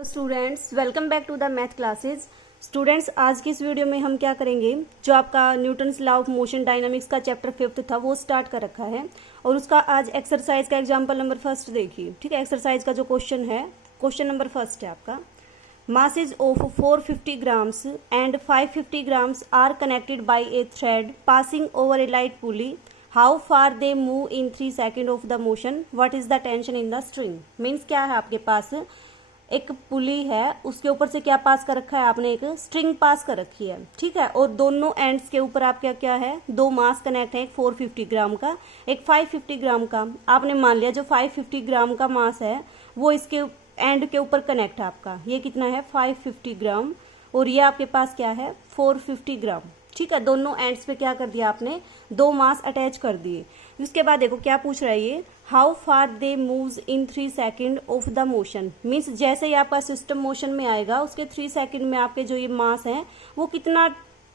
Hello students, welcome back to the math classes. Students, आज की इस वीडियो में हम क्या करेंगे, जो आपका Newton's law of motion dynamics का चैप्टर 5 था वो स्टार्ट कर रखा है और उसका आज एक्सरसाइज का एग्जांपल नंबर 1 देखिए। ठीक है, एक्सरसाइज का जो क्वेश्चन है, क्वेश्चन नंबर 1 है आपका। masses of 450 grams and 550 grams are connected by a thread passing over a light pulley. How far they move in 3 seconds of the motion? What is the tension in the string? Means क्या है, आपके पास एक पुली है, उसके ऊपर से क्या पास कर रखा है आपने, एक स्ट्रिंग पास कर रखी है। ठीक है, और दोनों एंड्स के ऊपर आप क्या क्या है, दो मास कनेक्ट है, एक 450 ग्राम का, एक 550 ग्राम का। आपने मान लिया जो 550 ग्राम का मास है वो इसके एंड के ऊपर कनेक्ट है आपका। ये कितना है, 550 ग्राम, और ये आपके पास क्या है, 450 ग्राम। ठीक है, दोनों एंड्स पे क्या कर दिया आपने, दो मास अटैच कर दिए। उसके बाद देखो क्या पूछ रहा है ये, how far they moves in 3 second of the motion. Means जैसे ही आपका सिस्टम मोशन में आएगा उसके 3 सेकेंड में आपके जो ये मास हैं वो कितना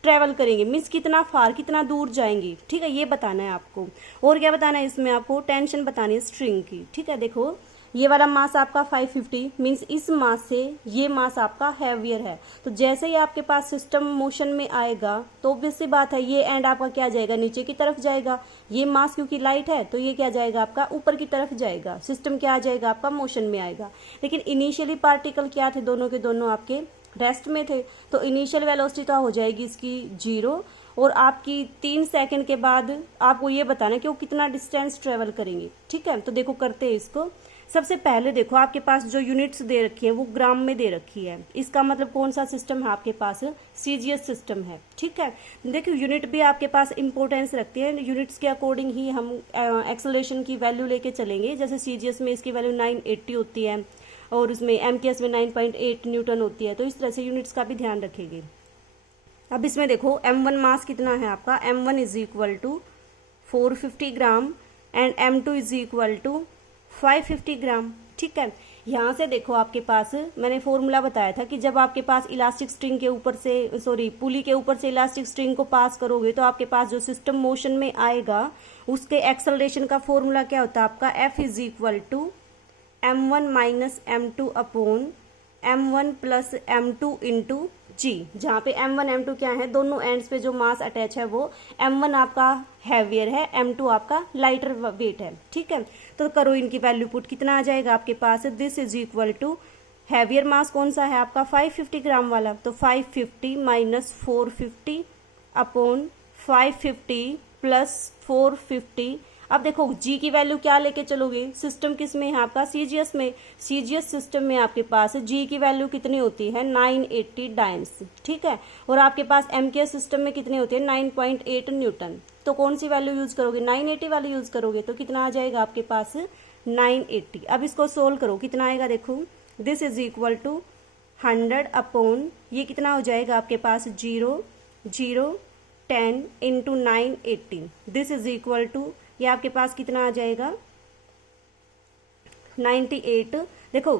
ट्रेवल करेंगे, मीन्स कितना फार, कितना दूर जाएंगी। ठीक है, ये बताना है आपको। और क्या बताना है इसमें, आपको टेंशन बतानी है स्ट्रिंग की। ठीक है, देखो ये वाला मास आपका 550, मीन्स इस मास से ये मास आपका हैवियर है। तो जैसे ही आपके पास सिस्टम मोशन में आएगा तो ऑब्वियस सी बात है ये एंड आपका क्या जाएगा, नीचे की तरफ जाएगा। ये मास क्योंकि लाइट है तो ये क्या जाएगा आपका, ऊपर की तरफ जाएगा। सिस्टम क्या आ जाएगा आपका, मोशन में आएगा। लेकिन इनिशियली पार्टिकल क्या थे, दोनों के दोनों आपके रेस्ट में थे, तो इनिशियल वेलोसिटी हो जाएगी इसकी 0। और आपकी 3 सेकंड के बाद आपको ये बताना है कि वो कितना डिस्टेंस ट्रेवल करेंगे। ठीक है, तो देखो करते हैं इसको। सबसे पहले देखो आपके पास जो यूनिट्स दे रखी है वो ग्राम में दे रखी है। इसका मतलब कौन सा सिस्टम है आपके पास, सीजीएस सिस्टम है। ठीक है, देखो यूनिट भी आपके पास इंपॉर्टेंस रखती है, यूनिट्स के अकॉर्डिंग ही हम एक्सेलरेशन की वैल्यू लेके चलेंगे। जैसे सीजीएस में इसकी वैल्यू 980 होती है और उसमें एमकेएस में 9.8 न्यूटन होती है, तो इस तरह से यूनिट्स का भी ध्यान रखेंगे। अब इसमें देखो m1 मास कितना है आपका, m1 is equal to 450 gram and m2 is equal to 550 gram. ठीक है, यहाँ से देखो आपके पास मैंने फॉर्मूला बताया था कि जब आपके पास इलास्टिक स्ट्रिंग के ऊपर से, सॉरी पुली के ऊपर से इलास्टिक स्ट्रिंग को पास करोगे तो आपके पास जो सिस्टम मोशन में आएगा उसके एक्सेलरेशन का फॉर्मूला क्या होता है आपका, F is equal to m1 minus m2 upon m1 plus m2 into g, जहाँ पे m1 m2 क्या है, दोनों एंड्स पे जो मास अटैच है वो m1 आपका हैवियर है, m2 आपका लाइटर वेट है। ठीक है, तो करो इनकी वैल्यू पुट, कितना आ जाएगा आपके पास, this is equal to heavier mass कौन सा है आपका 550 ग्राम वाला, तो 550 माइनस 450 अपॉन 550 प्लस 450। अब देखो जी की वैल्यू क्या लेके चलोगे, सिस्टम किस में है आपका, सीजीएस में। सीजीएस सिस्टम में आपके पास जी की वैल्यू कितनी होती है, 980 डायन्स। ठीक है, और आपके पास एमकेएस सिस्टम में कितनी होती है, 9.8 न्यूटन। तो कौन सी वैल्यू यूज करोगे, 980 वाली यूज करोगे, तो कितना आ जाएगा आपके पास 980। अब इसको सोल्व करो, कितना आएगा देखो, this is equal to 100 upon ये कितना हो जाएगा आपके पास 0 0 10 into 980, this is equal to ये आपके पास कितना आ जाएगा 98। देखो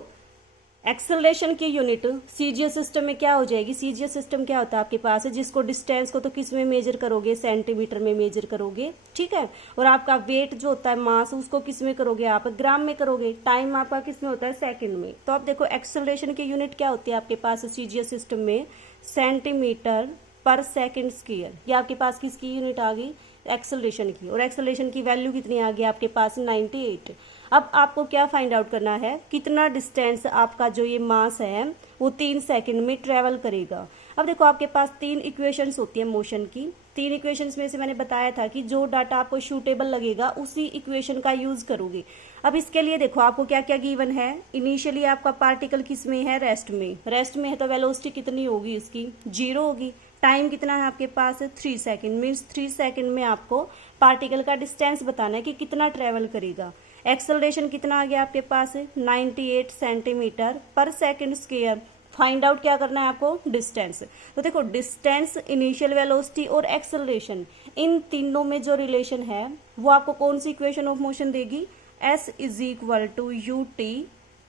एक्सेलरेशन की यूनिट सीजीएस सिस्टम में क्या हो जाएगी, सीजीएस सिस्टम क्या होता है आपके पास है, जिसको डिस्टेंस को तो किस में मेजर करोगे, सेंटीमीटर में मेजर करोगे। ठीक है, और आपका वेट जो होता है मास उसको किस में करोगे आप, ग्राम में करोगे। टाइम आपका किस में होता है, सेकंड में। तो अब देखो एक्सेलरेशन की यूनिट क्या होती है आपके पास सीजीएस सिस्टम में, सेंटीमीटर पर सेकेंड स्क्वायर। ये आपके पास किसकी यूनिट आ गई, एक्सेलरेशन की। और एक्सेलरेशन की वैल्यू कितनी आ गई आपके पास 98। अब आपको क्या फाइंड आउट करना है, कितना डिस्टेंस आपका जो ये मास है वो 3 सेकंड में ट्रेवल करेगा। अब देखो आपके पास 3 इक्वेशंस होती है मोशन की। 3 इक्वेशंस में से मैंने बताया था कि जो डाटा आपको सूटेबल लगेगा उसी इक्वेशन का यूज करोगे। अब इसके लिए देखो आपको क्या क्या गिवन है, इनिशियली आपका पार्टिकल किस में है, रेस्ट में। रेस्ट में है तो वेलोसिटी कितनी होगी इसकी, 0 होगी। टाइम कितना है आपके पास 3 सेकंड, मीन्स 3 सेकंड में आपको पार्टिकल का डिस्टेंस बताना है कि कितना ट्रेवल करेगा। एक्सेलरेशन कितना आ गया आपके पास 98 centimetre per second square. Find out क्या करना है आपको, डिस्टेंस। तो देखो डिस्टेंस, इनिशियल वेलोसिटी और एक्सेलरेशन, इन तीनों में जो रिलेशन है वो आपको कौन सी इक्वेशन ऑफ मोशन देगी, S is equal to UT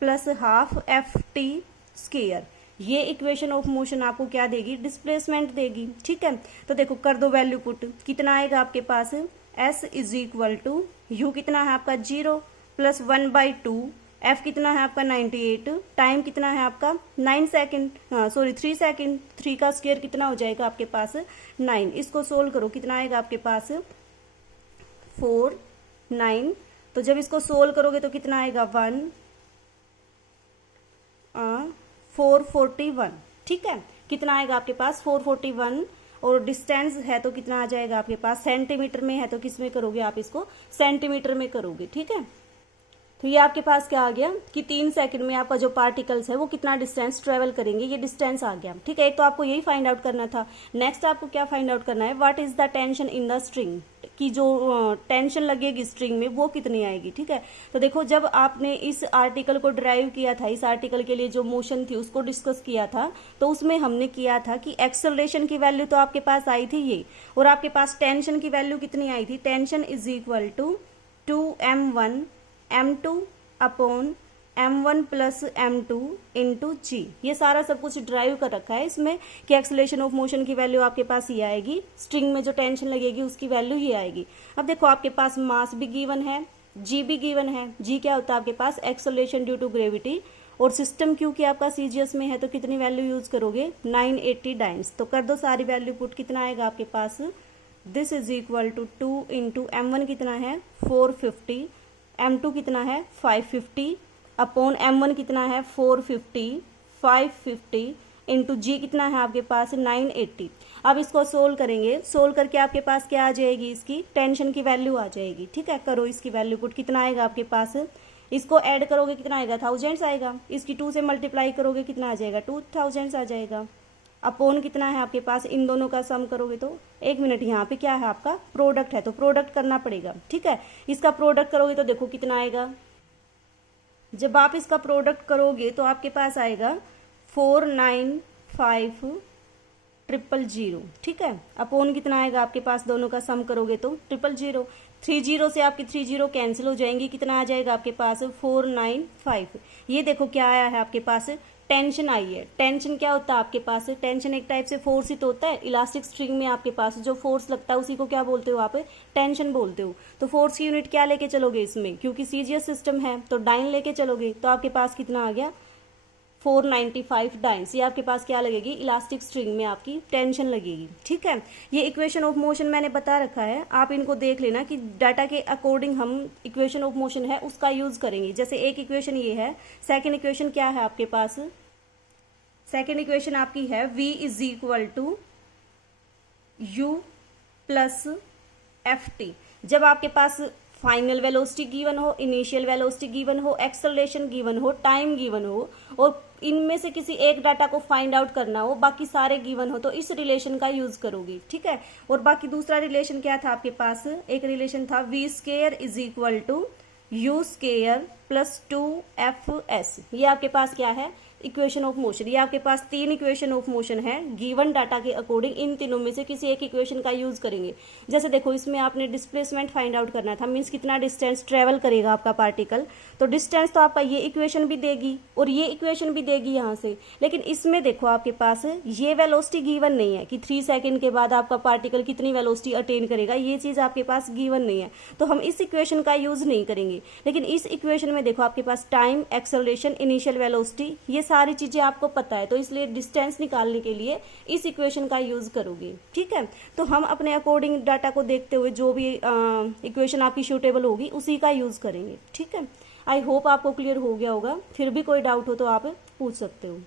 plus half FT square. ये इक्वेशन ऑफ मोशन आपको क्या देगी, डिस्प्लेसमेंट देगी। ठीक है, तो देखो कर दो वैल्यू पुट, कितना आएगा आपके पास, S is equal to U कितना है आपका 0 प्लस 1/2 एफ कितना है आपका 98, टाइम कितना है आपका 9 सेकेंड, हाँ सॉरी 3 सेकेंड, 3 का स्क्वायर कितना हो जाएगा आपके पास 9। इसको सोल्व करो, कितना आएगा आपके पास 4 9। तो जब इसको सोल्व करोगे तो कितना आएगा 441, ठीक है। कितना आएगा आपके पास 441, और डिस्टेंस है तो कितना आ जाएगा आपके पास, सेंटीमीटर में है तो किस में करोगे आप, इसको सेंटीमीटर में करोगे, ठीक है। तो ये आपके पास क्या आ गया कि 3 सेकंड में आपका जो पार्टिकल्स है वो कितना डिस्टेंस ट्रेवल करेंगे, ये डिस्टेंस आ गया, ठीक है। एक तो आपको यही फाइंड आउट करना था। नेक्स्ट आपको क्या फाइंड आउट करना है, what is the tension in the string, की जो टेंशन लगेगी स्ट्रिंग में वो कितनी आएगी, ठीक है। तो देखो जब आपने इस आर्टिकल को ड्राइव किया था, इस आर्टिकल के लिए जो मोशन थी उसको डिस्कस किया था, तो उसमें हमने किया था कि एक्सेलरेशन की वैल्यू तो आपके पास आई थी ये, और आपके पास टेंशन की वैल्यू कितनी आई थी, tension is equal to 2m1 m2 upon m1 plus m2 into g. ये सारा सब कुछ ड्राइव कर रखा है इसमें कि एक्सेलरेशन ऑफ मोशन की वैल्यू आपके पास ये आएगी, स्ट्रिंग में जो टेंशन लगेगी उसकी वैल्यू ये आएगी। अब देखो आपके पास मास भी गिवन है, जी भी गिवन है। जी क्या होता है आपके पास, एक्सेलरेशन ड्यू टू ग्रेविटी, और सिस्टम क्योंकि आपका सीजीएस में है तो कितनी वैल्यू यूज करोगे 980 डाइम्स। तो कर दो सारी वैल्यू पुट, कितना आएगा आपके पास, this is equal to 2 into m1 कितना है 450, m2 कितना है 550 अपॉन m1 कितना है 450, 550 इंटू जी कितना है आपके पास 980। अब इसको सोल्व करेंगे, सोल्व करके आपके पास क्या आ जाएगी, इसकी टेंशन की वैल्यू आ जाएगी, ठीक है। करो इसकी वैल्यू पुट, कितना आएगा आपके पास, इसको ऐड करोगे कितना आएगा, 1000 आएगा, इसकी 2 से मल्टीप्लाई करोगे कितना आ जाएगा 2000 आ जाएगा, अपॉन कितना है आपके पास, इन दोनों का सम करोगे तो 1 मिनट, यहाँ पे क्या है आपका प्रोडक्ट है तो प्रोडक्ट करना पड़ेगा, ठीक है। इसका प्रोडक्ट करोगे तो देखो कितना आएगा, जब आप इसका प्रोडक्ट करोगे तो आपके पास आएगा 495000, ठीक है। अपॉन कितना आएगा आपके पास, दोनों का सम करोगे तो 000, 30 से आपकी 30 कैंसिल हो जाएंगी, कितना आ जाएगा आपके पास 495। ये देखो क्या आया है आपके पास, टेंशन आई है। टेंशन क्या होता है आपके पास, टेंशन एक टाइप से फोर्स ही तो होता है। इलास्टिक स्ट्रिंग में आपके पास जो फोर्स लगता है उसी को क्या बोलते हो आप, टेंशन बोलते हो। तो फोर्स की यूनिट क्या लेके चलोगे इसमें, क्योंकि सीजीएस सिस्टम है तो डाइन लेके चलोगे, तो आपके पास कितना आ गया 495 डाइन्स। ये आपके पास क्या लगेगी, इलास्टिक स्ट्रिंग में आपकी टेंशन लगेगी, ठीक है। ये इक्वेशन ऑफ मोशन मैंने बता रखा है, आप इनको देख लेना कि डाटा के अकॉर्डिंग हम इक्वेशन ऑफ मोशन है उसका यूज करेंगे। जैसे एक इक्वेशन ये है, सेकेंड इक्वेशन क्या है आपके पास, सेकेंड इक्वेशन आपकी है v is equal to u plus ft। जब आपके पास फाइनल वेलोसिटी गिवन हो, इनिशियल वेलोसिटी गिवन हो, एक्सेलरेशन गिवन हो, टाइम गिवन हो, और इनमें से किसी एक डाटा को फाइंड आउट करना हो, बाकी सारे गिवन हो, तो इस रिलेशन का यूज करोगे, ठीक है। और बाकी दूसरा रिलेशन क्या था आपके पास, एक रिलेशन था v square is equal to u square plus 2fs। ये आपके पास क्या है, इक्वेशन ऑफ मोशन। ये आपके पास 3 इक्वेशन ऑफ मोशन है, गिवन डाटा के अकॉर्डिंग इन तीनों में से किसी एक इक्वेशन का यूज करेंगे। जैसे देखो इसमें आपने डिस्प्लेसमेंट फाइंड आउट करना था, मीन्स कितना डिस्टेंस ट्रेवल करेगा आपका पार्टिकल, तो डिस्टेंस तो आपका ये इक्वेशन भी देगी और ये इक्वेशन भी देगी यहाँ से। लेकिन इसमें देखो आपके पास ये वेलोसिटी गिवन नहीं है कि 3 सेकेंड के बाद आपका पार्टिकल कितनी वेलोसिटी अटेन करेगा, ये चीज आपके पास गिवन नहीं है, तो हम इस इक्वेशन का यूज नहीं करेंगे। लेकिन इस इक्वेशन में देखो आपके पास टाइम, एक्सेलरेशन, इनिशियल वेलोसिटी, ये सारी चीजें आपको पता है, तो इसलिए डिस्टेंस निकालने के लिए इस इक्वेशन का यूज करोगे, ठीक है। तो हम अपने अकॉर्डिंग डाटा को देखते हुए जो भी इक्वेशन आपकी सूटेबल होगी उसी का यूज करेंगे, ठीक है। आई होप आपको क्लियर हो गया होगा, फिर भी कोई डाउट हो तो आप पूछ सकते हो।